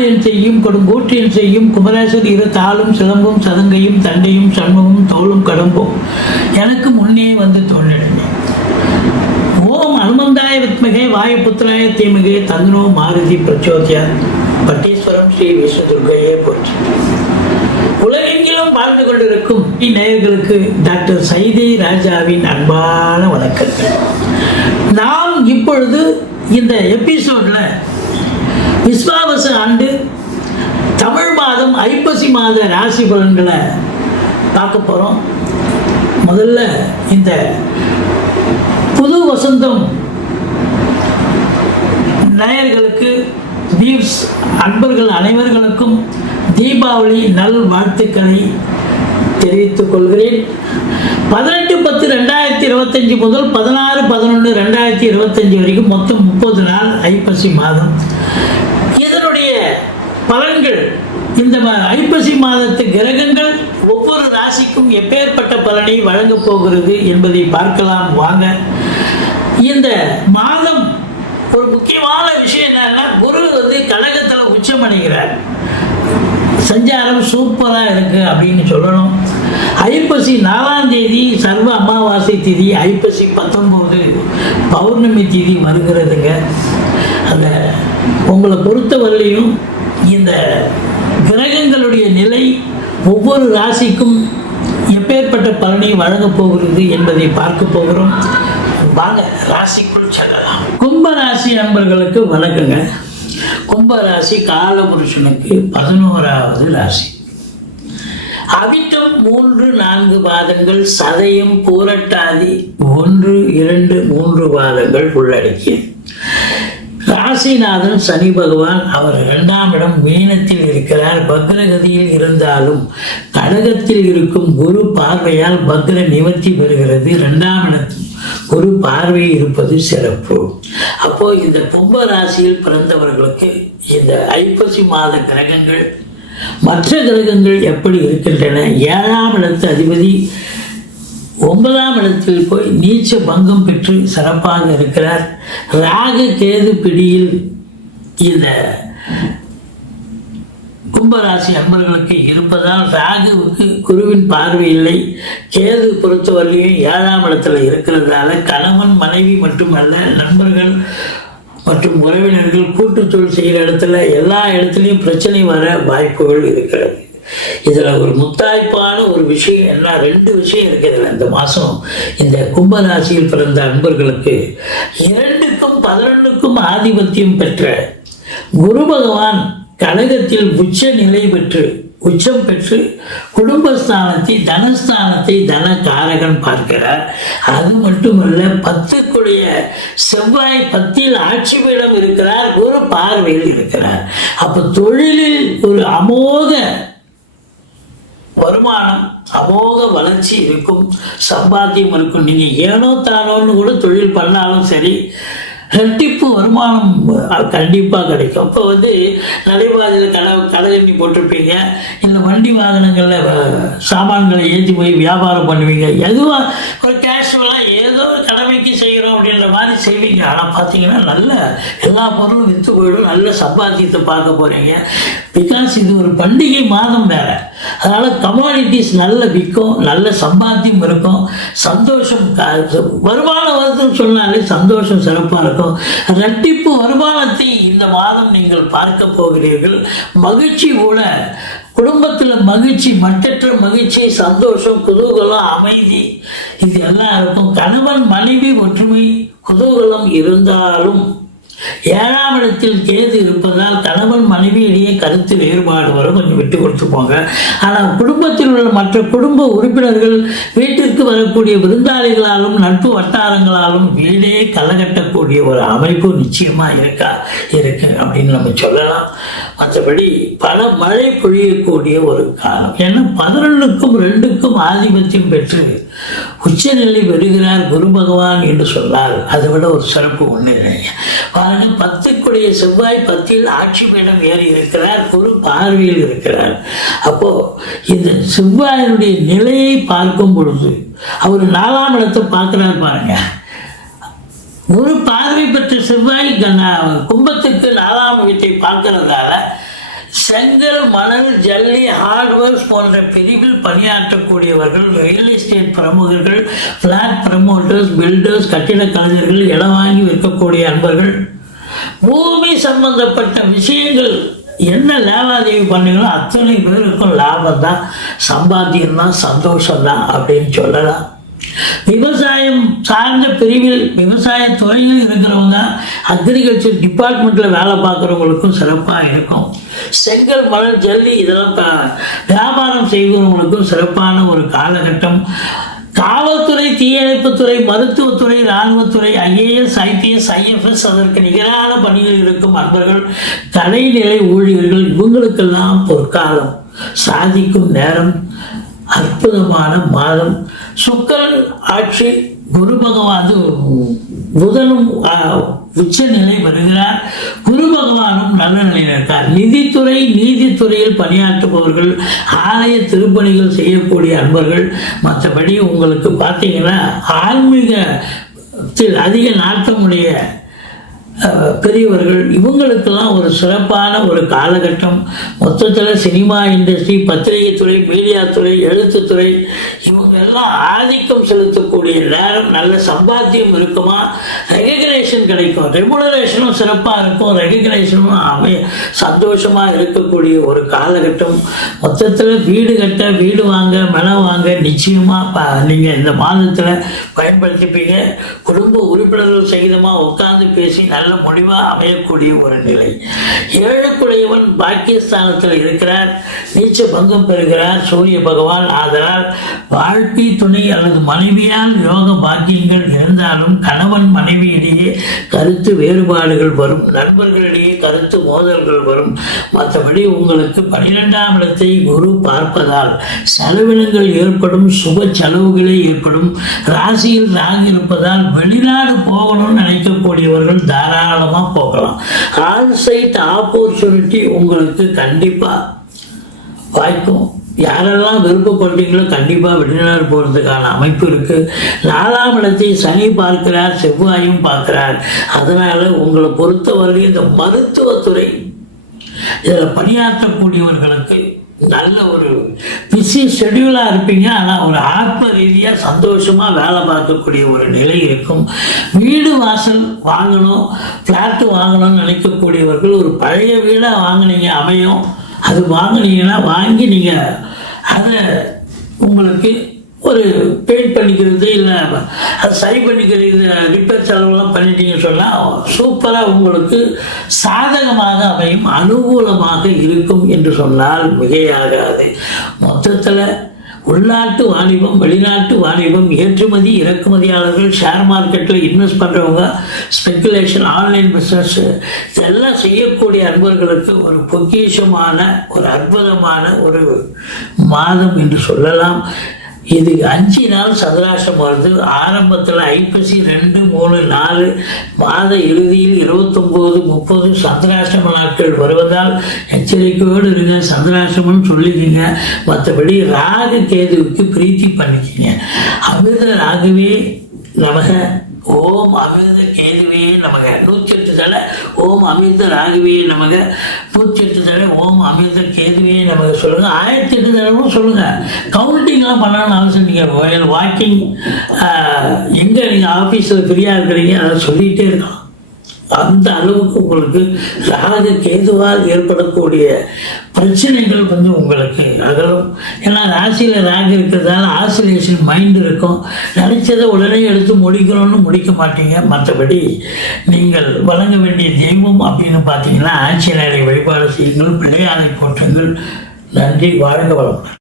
ஆடி செய்யும் கொடுங்கூற்றில் செய்யும் குமரேசர் இரு தாளும் சிலம்பும் சதங்கையும் தண்டையும் சண்முகம் தோளும் கடம்பும். எனக்கு முன்னே வந்து தோன்றினேன் ஓம் அனுமந்தாய வித்மகே வாயுபுத்திராய தீமகே தந்தனோ மாருதி பிரச்சோதியா. பட்டீஸ்வரம் ஸ்ரீ விஸ்வதுர்கையே போற்றி. உலகெங்கிலும் வாழ்ந்து கொண்டிருக்கும் நேயர்களுக்கு டாக்டர் சைதை ராஜாவின் அன்பான வணக்கங்கள். நாம் இப்பொழுது இந்த எபிசோட்ல விஸ்வாவச ஆண்டு தமிழ் மாதம் ஐப்பசி மாத ராசி பலன்களை பார்க்க போகிறோம் முதல்ல இந்த புது வசந்தம் நேயர்களுக்கு தீப்ஸ் அன்பர்கள் அனைவர்களுக்கும் தீபாவளி நல் வாழ்த்துக்களை தெரிவித்துக் கொள்கிறேன். பதினெட்டு பத்து ரெண்டாயிரத்தி இருபத்தஞ்சி முதல் பதினாறு பதினொன்று ரெண்டாயிரத்தி இருபத்தஞ்சி வரைக்கும் மொத்தம் முப்பது நாள் ஐப்பசி மாதம். இதனுடைய பலன்கள் இந்த ம- ஐப்பசி மாதத்து கிரகங்கள் ஒவ்வொரு ராசிக்கும் எப்பேற்பட்ட பலனை வழங்கப் போகிறது என்பதை பார்க்கலாம் வாங்க. இந்த மாதம் ஒரு முக்கியமான விஷயம் என்னன்னா குரு வந்து கழகத்தில் உச்சமடைகிறார் சஞ்சாரம் சூப்பராக இருக்குது அப்படின்னு சொல்லணும். ஐப்பசி நாலாம் தேதி சர்வ அமாவாசை திதி ஐப்பசி பத்தொம்போது பௌர்ணமி திதி வருகிறதுங்க. அந்த உங்களை பொறுத்தவரையிலையும் இந்த கிரகங்களுடைய நிலை ஒவ்வொரு ராசிக்கும் எப்பேற்பட்ட பலனை வழங்கப் போகிறது என்பதை பார்க்க போகிறோம். வாங்க ராசிக்குள் செல்லலாம். கும்ப ராசி நண்பர்களுக்கு வணக்கங்க. கும்பராசி காலபுருஷனுக்கு பதினோராவது ராசி. அவிட்டம் மூன்று நான்கு பாதங்கள் சதயம் பூரட்டாதி ஒன்று இரண்டு மூன்று பாதங்கள் உள்ளடக்கியது. ராசிநாதன் சனி பகவான் அவர் இரண்டாம் இடம் மீனத்தில் இருக்கிறார். பக்ரகதியில் இருந்தாலும் கடகத்தில் இருக்கும் குரு பார்வையால் பக்ர நிவர்த்தி பெறுகிறது. இரண்டாம் இடத்தில் குரு பார்வை இருப்பது சிறப்பு. அப்போ இந்த கும்ப ராசியில் பிறந்தவர்களுக்கு இந்த ஐப்பசி மாத கிரகங்கள் மற்ற கிரகங்கள் எப்படி இருக்கின்றன? ஏழாம் இடத்து அதிபதி ஒன்பதாம் இடத்தில் போய் நீச்ச பங்கம் பெற்று சிறப்பாக இருக்கிறார். ராகு கேது பிடியில் இந்த கும்பராசி அன்பர்களுக்கு இருப்பதால் ராகுவுக்கு குருவின் பார்வை இல்லை. கேது பொறுத்தவரையிலும் ஏழாம் இடத்துல இருக்கிறதால கணவன் மனைவி மட்டுமல்ல நண்பர்கள் மற்றும் உறவினர்கள் கூட்டுத்தொழில் செய்கிற இடத்துல எல்லா இடத்துலையும் பிரச்சனை வர வாய்ப்புகள் இருக்கிறது. இதில் ஒரு முத்தாய்ப்பான ஒரு விஷயம் என்ன? ரெண்டு விஷயம் இருக்குது இந்த மாதம் இந்த கும்பராசியில் பிறந்த அன்பர்களுக்கு இரண்டுக்கும் பதினொன்றுக்கும் ஆதிபத்தியம் பெற்ற குரு பகவான் கழகத்தில் உச்ச நிலை பெற்று உச்சம் பெற்று குடும்பஸ்தானத்தை தனஸ்தானத்தை தன காரகன் பார்க்கிறார். அது மட்டுமல்ல பத்துக்குடைய செவ்வாய் பத்தில் ஆட்சி பீடம் இருக்கிறார் குரு பார்வையில் இருக்கிறார். அப்போ தொழிலில் ஒரு அமோக வருமானம் அமோக வளர்ச்சி இருக்கும் சம்பாத்தியம் இருக்கும். நீங்கள் ஏனோ தானோன்னு கூட தொழில் பண்ணாலும் சரி ரெட்டிப்பு வருமானம் கண்டிப்பாக கிடைக்கும். இப்போ வந்து நடைபாதையில் கடை கடையண்ணி போட்டிருப்பீங்க. இல்லை வண்டி வாகனங்களில் சாமான்களை ஏற்றி போய் வியாபாரம் பண்ணுவீங்க. எதுவாக ஒரு கேஷுவலாக ஏதோ ஒரு கடமைக்கு செய்கிறோம் அப்படின்ற மாதிரி செய்வீங்க. ஆனால் பார்த்தீங்கன்னா நல்ல எல்லா பொருளும் விற்று போயிடும். நல்ல சம்பாத்தியத்தை பார்க்க போகிறீங்க பிகாஸ் இது ஒரு பண்டிகை மாதம் வேறு. அதனால் கமாடிட்டிஸ் நல்ல விற்கும் நல்ல சம்பாத்தியம் இருக்கும். சந்தோஷம் வருமானம் வருதுன்னு சொன்னாலே சந்தோஷம் சிறப்பாக இருக்கும். ரெட்டிப்பு வருமானத்தை இந்த மாதம் நீங்கள் பார்க்க போகிறீர்கள். மகிழ்ச்சி கூட. குடும்பத்தில் மகிழ்ச்சி மட்டற்ற மகிழ்ச்சி சந்தோஷம் குதூகலம் அமைதி. இது எல்லாம் இருக்கும். கணவன் மனைவி ஒற்றுமை குதூகலம் இருந்தாலும் ஏழாம் இடத்தில் கேது இருப்பதால் கணவன் மனைவியிடையே கருத்து வேறுபாடு வரும். கொஞ்சம் விட்டு கொடுத்து போங்க. ஆனால் குடும்பத்தில் உள்ள மற்ற குடும்ப உறுப்பினர்கள் வீட்டிற்கு வரக்கூடிய விருந்தாளிகளாலும் நட்பு வட்டாரங்களாலும் வீடே கலகட்டக்கூடிய ஒரு அமைப்பு நிச்சயமாக இருக்கா? இருக்கு அப்படின்னு நம்ம சொல்லலாம். மற்றபடி பல மழை பொழியக்கூடிய ஒரு காலம். ஏன்னா பதினொன்றுக்கும் ரெண்டுக்கும் ஆதிபத்தியம் பெற்று உச்சநிலை பெறுகிறார் குரு பகவான் என்று சொன்னார். அதை விட ஒரு சிறப்பு ஒன்று இல்லைங்க பாருங்க பத்துக்குடைய செவ்வாய் பத்தில் ஆட்சி பீடம் ஏறி இருக்கிறார். குரு பார்வையில் இருக்கிறார். அப்போ இந்த செவ்வாயினுடைய நிலையை பார்க்கும் பொழுது அவர் நாலாம் இடத்தை பார்க்கிறார் பாருங்க. குரு பார்வை பெற்ற செவ்வாய் கண்ணா- கும்பத்துக்கு நாலாம் வீட்டை பார்க்கறதால செங்கல் மணல் ஜல்லி ஹார்ட்வேர்ஸ் போன்ற பிரிவில் பணியாற்றக்கூடியவர்கள் ரியல் எஸ்டேட் பிரமுகர்கள் பிளாட் ப்ரமோட்டர்ஸ் பில்டர்ஸ் கட்டிடக் கலைஞர்கள் இடம் வாங்கி விற்கக்கூடிய அன்பர்கள். பூமி சம்பந்தப்பட்ட விஷயங்கள் என்ன லேவாதேவி பண்ணீங்களோ அத்தனை பேருக்கும் லாபம் தான் சம்பாத்தியம் தான் சந்தோஷம் தான் அப்படின்னு சொல்லலாம். விவசாயம் சார்ந்த பிரிவில் விவசாய துறையில் இருக்கிறவங்க அக்ரிகல்ச்சர் டிபார்ட்மெண்ட்டில் வேலை பார்க்குறவங்களுக்கும் சிறப்பாக இருக்கும். செங்கல் மலர் ஜல்லி இதெல்லாம் வியாபாரம் செய்கிறவங்களுக்கும் சிறப்பான ஒரு காலகட்டம். காவல்துறை தீயணைப்புத்துறை மருத்துவத்துறை இராணுவத்துறை ஐஏஎஸ் ஐபிஎஸ் ஐஎஃப்எஸ் அதற்கு நிகரான பணியில் இருக்கும் அன்பர்கள் தடைநிலை ஊழியர்கள் இவங்களுக்கெல்லாம் பொற்காலம். சாதிக்கும் நேரம் அற்புதமான மாதம். சுக்கரன் ஆட்சி குரு பகவான் புதனும் உச்ச நிலை வருகிறார். குரு பகவானும் நல்ல நிலையில் இருக்கார். நிதித்துறை நீதித்துறையில் பணியாற்றுபவர்கள் ஆலய திருப்பணிகள் செய்யக்கூடிய அன்பர்கள் மற்றபடி உங்களுக்கு பார்த்தீங்கன்னா ஆன்மீகத்தில் அதிக நாட்டமுடைய பெரியவர்கள் இவங்களுக்கெல்லாம் ஒரு சிறப்பான ஒரு காலகட்டம். மொத்தத்தில் சினிமா இண்டஸ்ட்ரி பத்திரிகை துறை மீடியா துறை எழுத்துத்துறை இவங்க எல்லாம் ஆதிக்கம் செலுத்தக்கூடிய நேரம் நல்ல சம்பாத்தியம் இருக்குமா? ரெகக்னேஷன் கிடைக்கும். ரெகுலரேஷனும் சிறப்பாக இருக்கும். ரெகக்னேஷனும் அமை சந்தோஷமாக இருக்கக்கூடிய ஒரு காலகட்டம். மொத்தத்தில் வீடு கட்ட வீடு வாங்க மனம் வாங்க நிச்சயமாக நீங்கள் இந்த மாதத்தில் பயன்படுத்திப்பீங்க. குடும்ப உறுப்பினர்கள் சகிதமாக உட்கார்ந்து பேசி நல்ல முடிவாக அமையக்கூடிய ஒரு நிலை. ஏழுக்குடையவன் பாக்கியஸ்தானத்தில் இருக்கிறார் நீச்ச பங்கம் பெறுகிறார் சூரிய பகவான் ஆதலால் வாழ்க்கை துணை அல்லது மனைவியால் யோக பாக்கியங்கள் இருந்தாலும் கணவன் மனைவியிடையே கருத்து வேறுபாடுகள் வரும் நண்பர்களிடையே கருத்து மோதல்கள் வரும். மற்றபடி உங்களுக்கு பனிரெண்டாம் இடத்தை குரு பார்ப்பதால் செலவினங்கள் ஏற்படும் சுப செலவுகளே ஏற்படும். ராசியில் ராகி இருப்பதால் வெளிநாடு போகணும்னு நினைக்கக்கூடியவர்கள் தாராளமாக போகலாம். ஆன்சைட் ஆப்பர்ச்சுனிட்டி உங்களுக்கு கண்டிப்பாக வாய்க்கும். யாரெல்லாம் விருப்பப்படுறீங்களோ கண்டிப்பாக வெளிநாடு போகிறதுக்கான அமைப்பு இருக்குது நாலாம் இடத்தை சனி பார்க்கிறார் செவ்வாயும் பார்க்கிறார். அதனால் உங்களை பொறுத்தவரையும் இந்த மருத்துவத்துறை இதில் பணியாற்றக்கூடியவர்களுக்கு நல்ல ஒரு பிஸி ஷெடியூலாக இருப்பீங்க. ஆனால் ஒரு ஆத்ம ரீதியாக சந்தோஷமாக வேலை பார்க்கக்கூடிய ஒரு நிலை இருக்கும். வீடு வாசல் வாங்கணும் ஃப்ளாட்டு வாங்கணும்னு நினைக்கக்கூடியவர்கள் ஒரு பழைய வீடாக வாங்கினீங்க அமையும். அது வாங்குனீங்கன்னா வாங்கி நீங்கள் அதை உங்களுக்கு ஒரு பெயிண்ட் பண்ணிக்கிறது இல்லை அதை சரி பண்ணிக்கிறது ரிப்பேர் செலவெல்லாம் பண்ணிட்டீங்கன்னு சொன்னால் சூப்பராக உங்களுக்கு சாதகமாக அமையும் அனுகூலமாக இருக்கும் என்று சொன்னால் மிகையாகாது. மொத்தத்தில் உள்நாட்டு வாணிபம் வெளிநாட்டு வாணிபம் ஏற்றுமதி இறக்குமதியாளர்கள் ஷேர் மார்க்கெட்டில் இன்வெஸ்ட் பண்ணுறவங்க ஸ்பெக்குலேஷன் ஆன்லைன் பிஸ்னஸ் இதெல்லாம் செய்யக்கூடிய அன்பர்களுக்கு ஒரு பொக்கிஷமான ஒரு அற்புதமான ஒரு மாதம் என்று சொல்லலாம். இது அஞ்சு நாள் சதுராஷ்டம் வருது ஆரம்பத்தில் ஐப்பசி ரெண்டு மூணு நாலு மாத இறுதியில் இருபத்தொம்போது முப்பது சந்திராஷ்டம நாட்கள் வருவதால் எச்சரிக்கையோடு இருங்க சந்திராஷ்டமம்னு சொல்லிக்கங்க. மற்றபடி ராகு கேதுவுக்கு பிரீத்தி பண்ணிக்கங்க. அமிர்த ராகுவே நமக ஓம் அமிர்த கேதுவே நமக. நூற்றி எட்டு தலை ஓம் அமிர்த ராகுவே நமக. நூற்றி எட்டு தலை ஓம் அமிர்த கேதுவே நமக. சொல்லுங்க. ஆயிரத்தி எட்டு தடவை சொல்லுங்க கவுண்டிங்லாம் பண்ணணும்னு அவசியம் நீங்கள் வாக்கிங் எங்கே நீங்கள் ஆஃபீஸில் ஃப்ரீயாக இருக்கிறீங்க அதை சொல்லிகிட்டே இருக்கலாம். அந்த அளவுக்கு உங்களுக்கு ராகு கேதுவால் ஏற்படக்கூடிய பிரச்சனைகள் வந்து உங்களுக்கு அகலும். ஏன்னா ராசியில் ராகு இருக்கிறதால ஆசிலேஷன் மைண்ட் இருக்கும். நினைச்சதை உடனே எடுத்து முடிக்கணும்னு முடிக்க மாட்டீங்க. மற்றபடி நீங்கள் வழங்க வேண்டிய தெய்வம் அப்படின்னு பார்த்தீங்கன்னா ஆட்சியரை வழிபாடு செய்யுங்கள் பிள்ளையாரை போற்றுங்கள். நன்றி வாழ்க வளம்